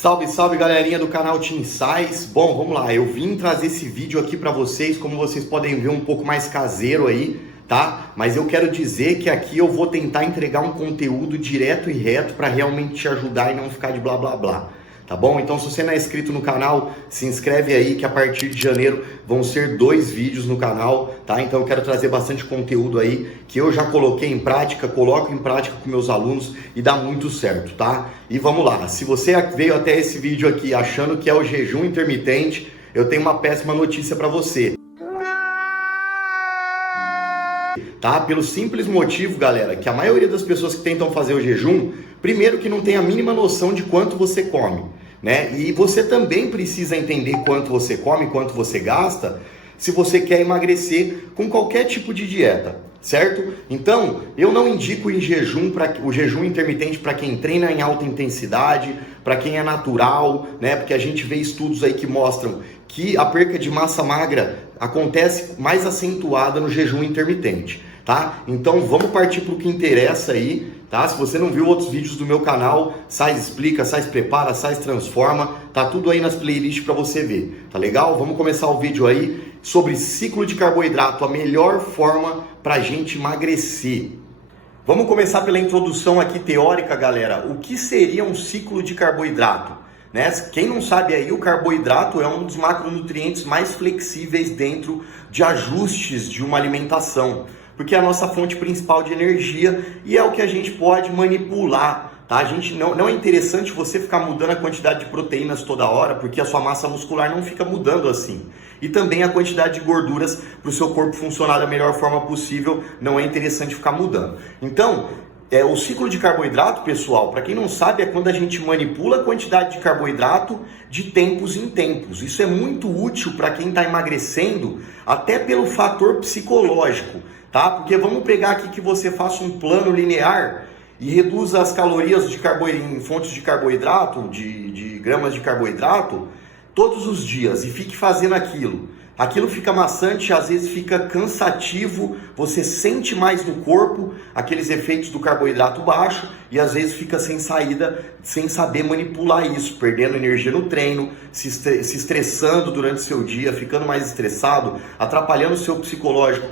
Salve, salve galerinha do canal Team Sais. Bom, vamos lá, eu vim trazer esse vídeo aqui para vocês, como vocês podem ver, um pouco mais caseiro aí, tá? Mas eu quero dizer que aqui eu vou tentar entregar um conteúdo direto e reto para realmente te ajudar e não ficar de blá blá blá, tá bom? Então se você não é inscrito no canal, se inscreve aí que a partir de janeiro vão ser 2 vídeos no canal, tá? Então eu quero trazer bastante conteúdo aí que eu já coloquei em prática, coloco em prática com meus alunos e dá muito certo, tá? E vamos lá, se você veio até esse vídeo aqui achando que é o jejum intermitente, eu tenho uma péssima notícia para você. Tá? Pelo simples motivo, galera, que a maioria das pessoas que tentam fazer o jejum, primeiro que não tem a mínima noção de quanto você come, né? E você também precisa entender quanto você come, quanto você gasta, se você quer emagrecer com qualquer tipo de dieta, certo? Então, eu não indico o jejum intermitente para quem treina em alta intensidade, para quem é natural, né? Porque a gente vê estudos aí que mostram que a perca de massa magra acontece mais acentuada no jejum intermitente, tá? Então vamos partir para o que interessa aí, tá? Se você não viu outros vídeos do meu canal, Sais Explica, Sais Prepara, Sais Transforma, tá tudo aí nas playlists para você ver, tá legal? Vamos começar o vídeo aí sobre ciclo de carboidrato, a melhor forma para a gente emagrecer. Vamos começar pela introdução aqui teórica, galera. O que seria um ciclo de carboidrato? Né? Quem não sabe aí, o carboidrato é um dos macronutrientes mais flexíveis dentro de ajustes de uma alimentação, porque é a nossa fonte principal de energia e é o que a gente pode manipular, tá? A gente não é interessante você ficar mudando a quantidade de proteínas toda hora, porque a sua massa muscular não fica mudando assim. E também a quantidade de gorduras para o seu corpo funcionar da melhor forma possível, não é interessante ficar mudando. Então, o ciclo de carboidrato, pessoal, para quem não sabe, é quando a gente manipula a quantidade de carboidrato de tempos em tempos. Isso é muito útil para quem está emagrecendo, até pelo fator psicológico, tá? Porque vamos pegar aqui que você faça um plano linear e reduza as calorias em fontes de carboidrato, de gramas de carboidrato, todos os dias e fique fazendo aquilo. Aquilo fica maçante, às vezes fica cansativo, você sente mais no corpo aqueles efeitos do carboidrato baixo e às vezes fica sem saída, sem saber manipular isso, perdendo energia no treino, se estressando durante o seu dia, ficando mais estressado, atrapalhando o seu psicológico,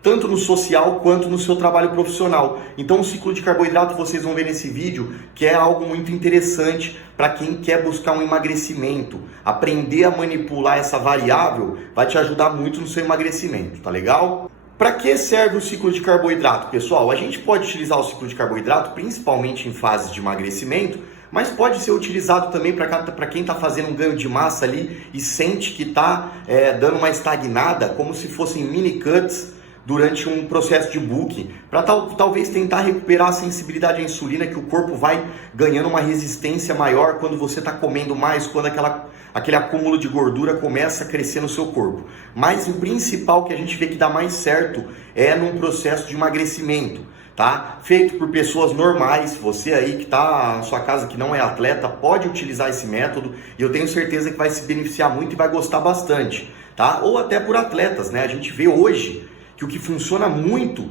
tanto no social quanto no seu trabalho profissional. Então o ciclo de carboidrato vocês vão ver nesse vídeo que é algo muito interessante para quem quer buscar um emagrecimento. Aprender a manipular essa variável vai te ajudar muito no seu emagrecimento, tá legal? Para que serve o ciclo de carboidrato, pessoal? A gente pode utilizar o ciclo de carboidrato principalmente em fases de emagrecimento, mas pode ser utilizado também para quem está fazendo um ganho de massa ali e sente que está dando uma estagnada, como se fossem mini cuts, durante um processo de bulking, para talvez tentar recuperar a sensibilidade à insulina, que o corpo vai ganhando uma resistência maior quando você está comendo mais, quando aquele acúmulo de gordura começa a crescer no seu corpo. Mas o principal que a gente vê que dá mais certo é num processo de emagrecimento, tá? Feito por pessoas normais. Você aí que está na sua casa, que não é atleta, pode utilizar esse método e eu tenho certeza que vai se beneficiar muito e vai gostar bastante, tá? Ou até por atletas, né? A gente vê hoje que o que funciona muito,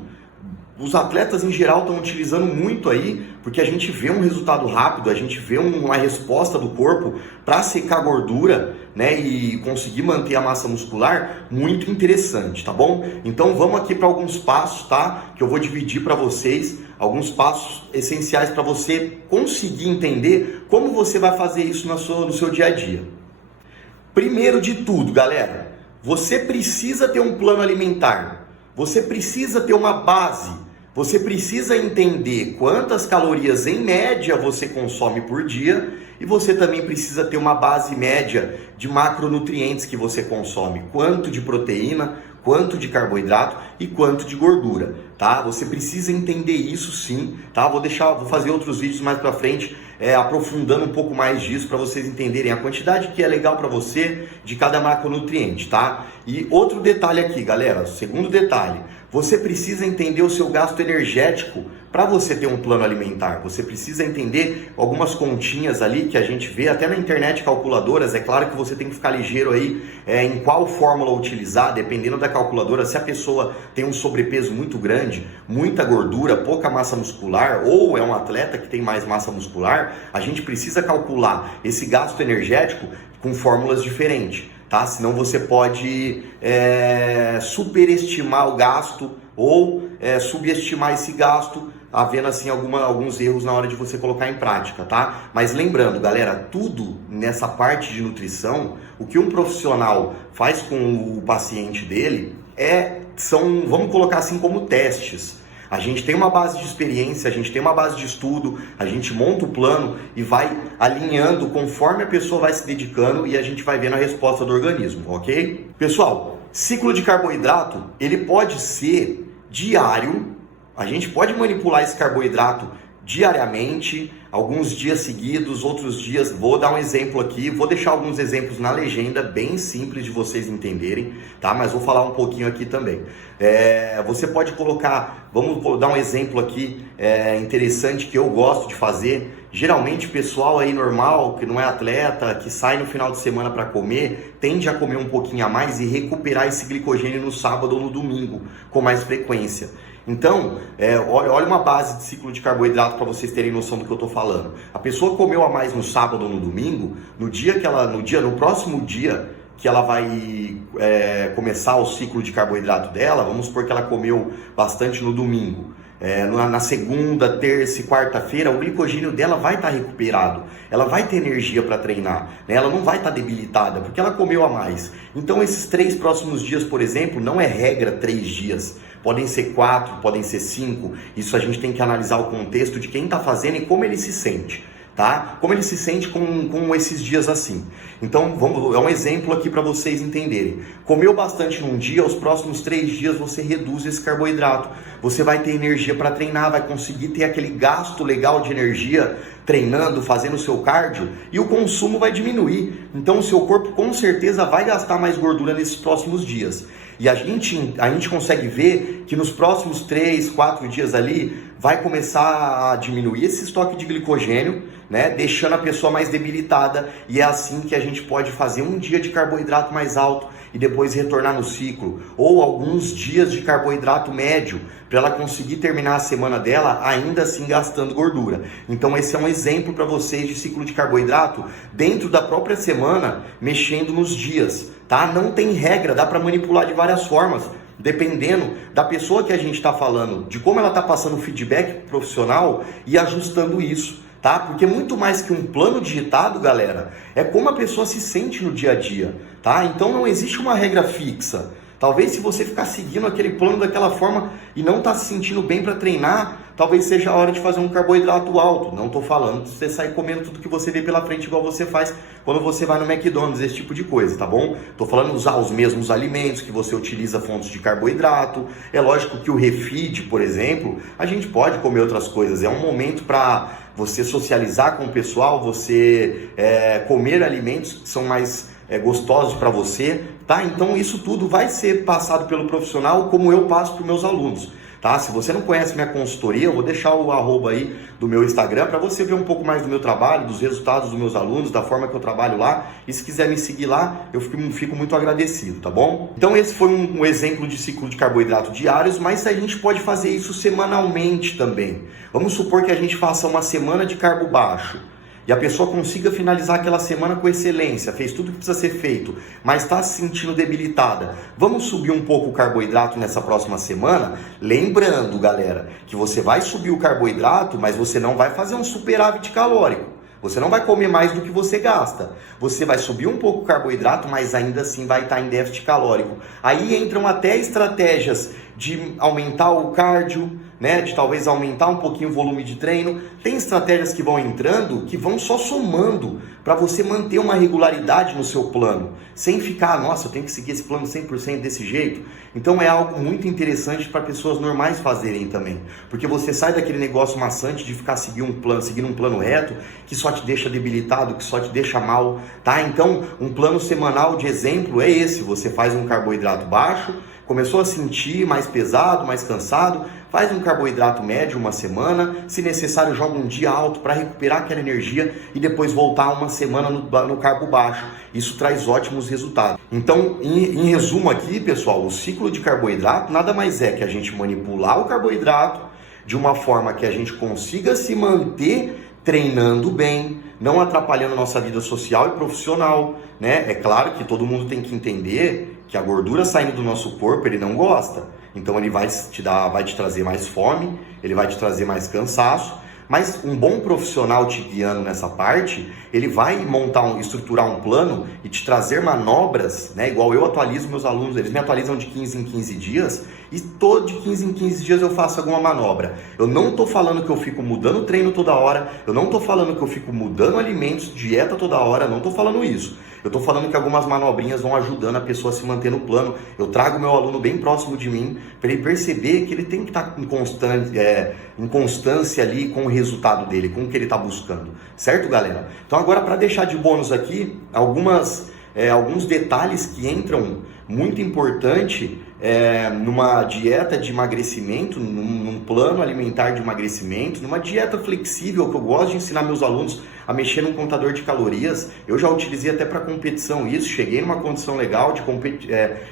os atletas em geral estão utilizando muito aí, porque a gente vê um resultado rápido, a gente vê uma resposta do corpo para secar a gordura, né, e conseguir manter a massa muscular muito interessante, tá bom? Então vamos aqui para alguns passos, tá? Que eu vou dividir para vocês, alguns passos essenciais para você conseguir entender como você vai fazer isso no seu dia a dia. Primeiro de tudo, galera, você precisa ter um plano alimentar. Você precisa ter uma base, você precisa entender quantas calorias em média você consome por dia e você também precisa ter uma base média de macronutrientes que você consome, quanto de proteína, quanto de carboidrato e quanto de gordura, tá? Você precisa entender isso sim, tá? Vou fazer outros vídeos mais pra frente, aprofundando um pouco mais disso para vocês entenderem a quantidade que é legal para você de cada macronutriente, tá? E outro detalhe aqui, galera, segundo detalhe, você precisa entender o seu gasto energético para você ter um plano alimentar. Você precisa entender algumas continhas ali que a gente vê até na internet, calculadoras. É claro que você tem que ficar ligeiro aí em qual fórmula utilizar, dependendo da calculadora. Se a pessoa tem um sobrepeso muito grande, muita gordura, pouca massa muscular, ou é um atleta que tem mais massa muscular, a gente precisa calcular esse gasto energético com fórmulas diferentes, tá? Senão você pode superestimar o gasto ou subestimar esse gasto, havendo assim alguns erros na hora de você colocar em prática, tá? Mas lembrando, galera, tudo nessa parte de nutrição, o que um profissional faz com o paciente dele são, vamos colocar assim, como testes. A gente tem uma base de experiência, a gente tem uma base de estudo, a gente monta o plano e vai alinhando conforme a pessoa vai se dedicando e a gente vai vendo a resposta do organismo, ok? Pessoal, ciclo de carboidrato, ele pode ser diário, a gente pode manipular esse carboidrato diariamente, alguns dias seguidos, outros dias. Vou dar um exemplo aqui, vou deixar alguns exemplos na legenda, bem simples de vocês entenderem, tá? Mas vou falar um pouquinho aqui também. Você pode colocar, vamos dar um exemplo aqui interessante que eu gosto de fazer. Geralmente o pessoal aí normal, que não é atleta, que sai no final de semana para comer, tende a comer um pouquinho a mais e recuperar esse glicogênio no sábado ou no domingo com mais frequência. Então, olha uma base de ciclo de carboidrato para vocês terem noção do que eu estou falando. A pessoa comeu a mais no sábado ou no domingo, no próximo dia que ela vai começar o ciclo de carboidrato dela, vamos supor que ela comeu bastante no domingo. Na segunda, terça e quarta-feira, o glicogênio dela vai estar recuperado, ela vai ter energia para treinar, né? Ela não vai estar debilitada, porque ela comeu a mais. Então esses 3 próximos dias, por exemplo, não é regra 3 dias, podem ser 4, podem ser 5, isso a gente tem que analisar o contexto de quem está fazendo e como ele se sente. Tá? Como ele se sente com esses dias assim. Então, é um exemplo aqui para vocês entenderem. Comeu bastante num dia, os próximos 3 dias você reduz esse carboidrato. Você vai ter energia para treinar, vai conseguir ter aquele gasto legal de energia treinando, fazendo o seu cardio, e o consumo vai diminuir. Então, o seu corpo com certeza vai gastar mais gordura nesses próximos dias. E a gente consegue ver que nos próximos 3, 4 dias ali vai começar a diminuir esse estoque de glicogênio, né, deixando a pessoa mais debilitada, e é assim que a gente pode fazer um dia de carboidrato mais alto e depois retornar no ciclo, ou alguns dias de carboidrato médio, para ela conseguir terminar a semana dela ainda assim gastando gordura. Então esse é um exemplo para vocês de ciclo de carboidrato dentro da própria semana, mexendo nos dias, tá? Não tem regra, dá para manipular de várias formas, dependendo da pessoa que a gente está falando, de como ela está passando o feedback profissional e ajustando isso, tá? Porque muito mais que um plano digitado, galera, é como a pessoa se sente no dia a dia, tá? Então não existe uma regra fixa. Talvez se você ficar seguindo aquele plano daquela forma e não está se sentindo bem para treinar, talvez seja a hora de fazer um carboidrato alto. Não estou falando de você sair comendo tudo que você vê pela frente igual você faz quando você vai no McDonald's, esse tipo de coisa, tá bom? Estou falando usar os mesmos alimentos, que você utiliza fontes de carboidrato. É lógico que o refeed, por exemplo, a gente pode comer outras coisas. É um momento para você socializar com o pessoal, você comer alimentos que são mais gostosos para você, tá? Então isso tudo vai ser passado pelo profissional, como eu passo para os meus alunos, tá? Se você não conhece minha consultoria, eu vou deixar o arroba aí do meu Instagram para você ver um pouco mais do meu trabalho, dos resultados dos meus alunos, da forma que eu trabalho lá. E se quiser me seguir lá, eu fico muito agradecido, tá bom? Então esse foi um exemplo de ciclo de carboidrato diários, mas a gente pode fazer isso semanalmente também. Vamos supor que a gente faça uma semana de carbo baixo e a pessoa consiga finalizar aquela semana com excelência, fez tudo que precisa ser feito, mas está se sentindo debilitada. Vamos subir um pouco o carboidrato nessa próxima semana? Lembrando, galera, que você vai subir o carboidrato, mas você não vai fazer um superávit calórico. Você não vai comer mais do que você gasta. Você vai subir um pouco o carboidrato, mas ainda assim vai estar em déficit calórico. Aí entram até estratégias de aumentar o cardio, né, de talvez aumentar um pouquinho o volume de treino. Tem estratégias que vão entrando, que vão só somando para você manter uma regularidade no seu plano, sem ficar, nossa, eu tenho que seguir esse plano 100% desse jeito. Então é algo muito interessante para pessoas normais fazerem também, porque você sai daquele negócio maçante de ficar seguindo um plano reto, que só te deixa debilitado, que só te deixa mal, tá? Então um plano semanal de exemplo é esse: você faz um carboidrato baixo, Começou a sentir mais pesado, mais cansado, faz um carboidrato médio uma semana, se necessário joga um dia alto para recuperar aquela energia e depois voltar uma semana no carbo baixo. Isso traz ótimos resultados. Então, em resumo aqui, pessoal, o ciclo de carboidrato nada mais é que a gente manipular o carboidrato de uma forma que a gente consiga se manter treinando bem, não atrapalhando nossa vida social e profissional, né? É claro que todo mundo tem que entender que a gordura saindo do nosso corpo, ele não gosta. Então ele vai te trazer mais fome, ele vai te trazer mais cansaço, mas um bom profissional te guiando nessa parte, ele vai estruturar um plano e te trazer manobras, né? Igual eu atualizo meus alunos, eles me atualizam de 15 em 15 dias e de 15 em 15 dias eu faço alguma manobra. Eu não estou falando que eu fico mudando o treino toda hora, eu não estou falando que eu fico mudando alimentos, dieta toda hora, não estou falando isso. Eu estou falando que algumas manobrinhas vão ajudando a pessoa a se manter no plano. Eu trago o meu aluno bem próximo de mim para ele perceber que ele tem que estar em constância ali com o resultado dele, com o que ele está buscando. Certo, galera? Então agora, para deixar de bônus aqui, alguns detalhes que entram muito importante numa dieta de emagrecimento, num plano alimentar de emagrecimento, numa dieta flexível, que eu gosto de ensinar meus alunos a mexer num contador de calorias. Eu já utilizei até para competição isso, cheguei numa condição legal de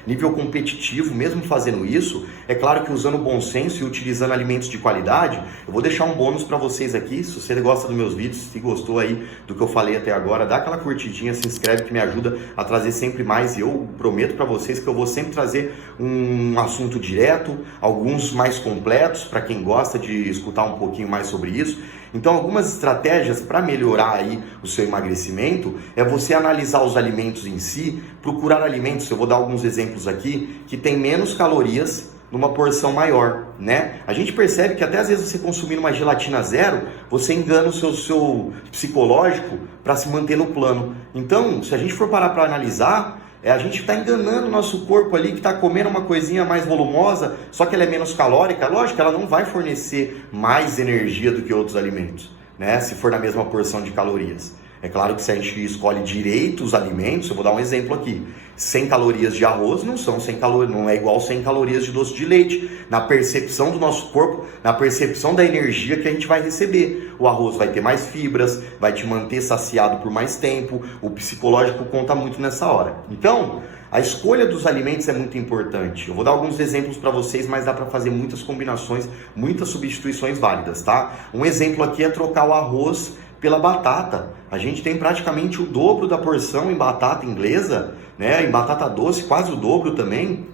nível competitivo, mesmo fazendo isso. É claro que usando bom senso e utilizando alimentos de qualidade. Eu vou deixar um bônus para vocês aqui. Se você gosta dos meus vídeos, se gostou aí do que eu falei até agora, dá aquela curtidinha, se inscreve que me ajuda a trazer sempre mais. E eu prometo para vocês que eu vou sempre trazer um assunto direto, alguns mais completos para quem gosta de escutar um pouquinho mais sobre isso. Então, algumas estratégias para melhorar aí o seu emagrecimento é você analisar os alimentos em si, procurar alimentos, eu vou dar alguns exemplos aqui, que tem menos calorias numa porção maior, né? A gente percebe que até às vezes você consumindo uma gelatina zero, você engana o seu psicológico para se manter no plano. Então, se a gente for parar para analisar, a gente está enganando o nosso corpo ali, que está comendo uma coisinha mais volumosa, só que ela é menos calórica. Lógico, ela não vai fornecer mais energia do que outros alimentos, né? Se for na mesma porção de calorias. É claro que se a gente escolhe direito os alimentos, eu vou dar um exemplo aqui. 100 calorias de arroz não é igual 100 calorias de doce de leite. Na percepção do nosso corpo, na percepção da energia que a gente vai receber. O arroz vai ter mais fibras, vai te manter saciado por mais tempo. O psicológico conta muito nessa hora. Então, a escolha dos alimentos é muito importante. Eu vou dar alguns exemplos para vocês, mas dá para fazer muitas combinações, muitas substituições válidas, tá? Um exemplo aqui é trocar o arroz pela batata. A gente tem praticamente o dobro da porção em batata inglesa, né? Em batata doce, quase o dobro também,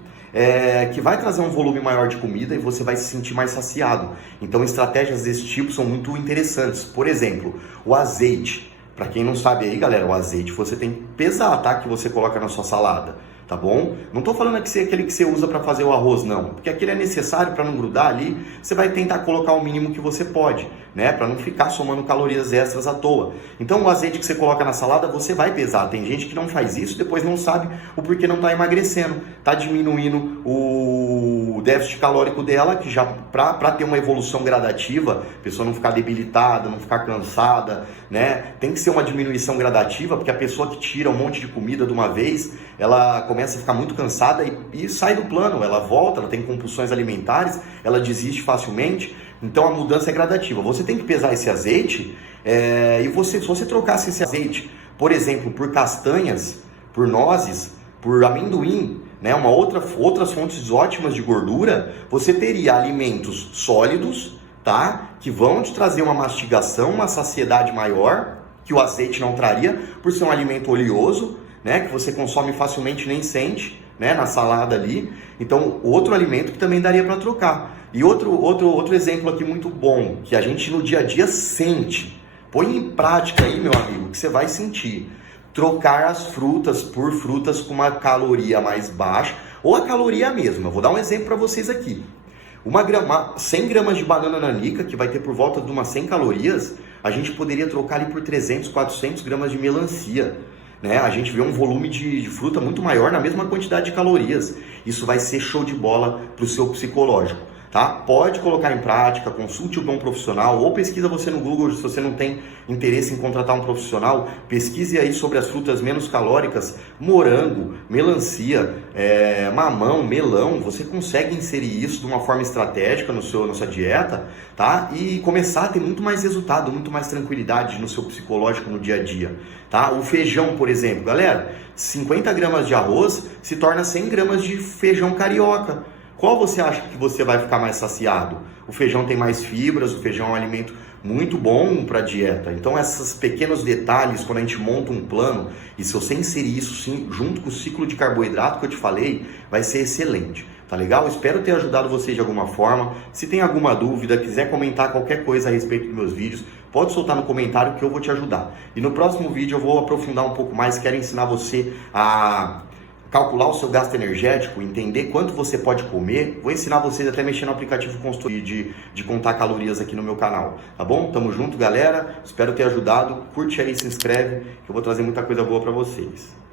que vai trazer um volume maior de comida e você vai se sentir mais saciado. Então, estratégias desse tipo são muito interessantes. Por exemplo, o azeite. Para quem não sabe aí, galera, o azeite você tem que pesar, tá? Que você coloca na sua salada, tá bom? Não tô falando aquele que você usa para fazer o arroz, não. Porque aquele é necessário para não grudar ali. Você vai tentar colocar o mínimo que você pode, né? Para não ficar somando calorias extras à toa. Então, o azeite que você coloca na salada, você vai pesar. Tem gente que não faz isso, depois não sabe o porquê não tá emagrecendo. Tá diminuindo o déficit calórico dela, que já para ter uma evolução gradativa, a pessoa não ficar debilitada, não ficar cansada, né? Tem que ser uma diminuição gradativa, porque a pessoa que tira um monte de comida de uma vez, ela começa a ficar muito cansada e sai do plano, ela volta, ela tem compulsões alimentares, ela desiste facilmente. Então a mudança é gradativa. Você tem que pesar esse azeite se você trocasse esse azeite, por exemplo, por castanhas, por nozes, por amendoim, né, outras fontes ótimas de gordura, você teria alimentos sólidos, tá, que vão te trazer uma mastigação, uma saciedade maior, que o azeite não traria, por ser um alimento oleoso, né, que você consome facilmente e nem sente, né, na salada ali. Então, outro alimento que também daria para trocar. E outro exemplo aqui muito bom, que a gente no dia a dia sente. Põe em prática aí, meu amigo, que você vai sentir. Trocar as frutas por frutas com uma caloria mais baixa, ou a caloria mesma. Eu vou dar um exemplo para vocês aqui. 100 gramas de banana nanica, que vai ter por volta de umas 100 calorias, a gente poderia trocar ali por 300, 400 gramas de melancia. Né? A gente vê um volume de fruta muito maior na mesma quantidade de calorias. Isso vai ser show de bola para o seu psicológico. tá? Pode colocar em prática, consulte um bom profissional ou pesquisa você no Google, se você não tem interesse em contratar um profissional, pesquise aí sobre as frutas menos calóricas, morango, melancia, mamão, melão, você consegue inserir isso de uma forma estratégica na sua dieta, tá? E começar a ter muito mais resultado, muito mais tranquilidade no seu psicológico no dia a dia, tá? O feijão, por exemplo, galera, 50 gramas de arroz se torna 100 gramas de feijão carioca. Qual você acha que você vai ficar mais saciado? O feijão tem mais fibras, o feijão é um alimento muito bom para a dieta. Então, esses pequenos detalhes, quando a gente monta um plano, e se você inserir isso sim, junto com o ciclo de carboidrato que eu te falei, vai ser excelente. Tá legal? Espero ter ajudado vocês de alguma forma. Se tem alguma dúvida, quiser comentar qualquer coisa a respeito dos meus vídeos, pode soltar no comentário que eu vou te ajudar. E no próximo vídeo eu vou aprofundar um pouco mais, quero ensinar você a calcular o seu gasto energético, entender quanto você pode comer. Vou ensinar vocês até mexer no aplicativo consultoria de contar calorias aqui no meu canal, tá bom? Tamo junto, galera. Espero ter ajudado. Curte aí, se inscreve, que eu vou trazer muita coisa boa para vocês.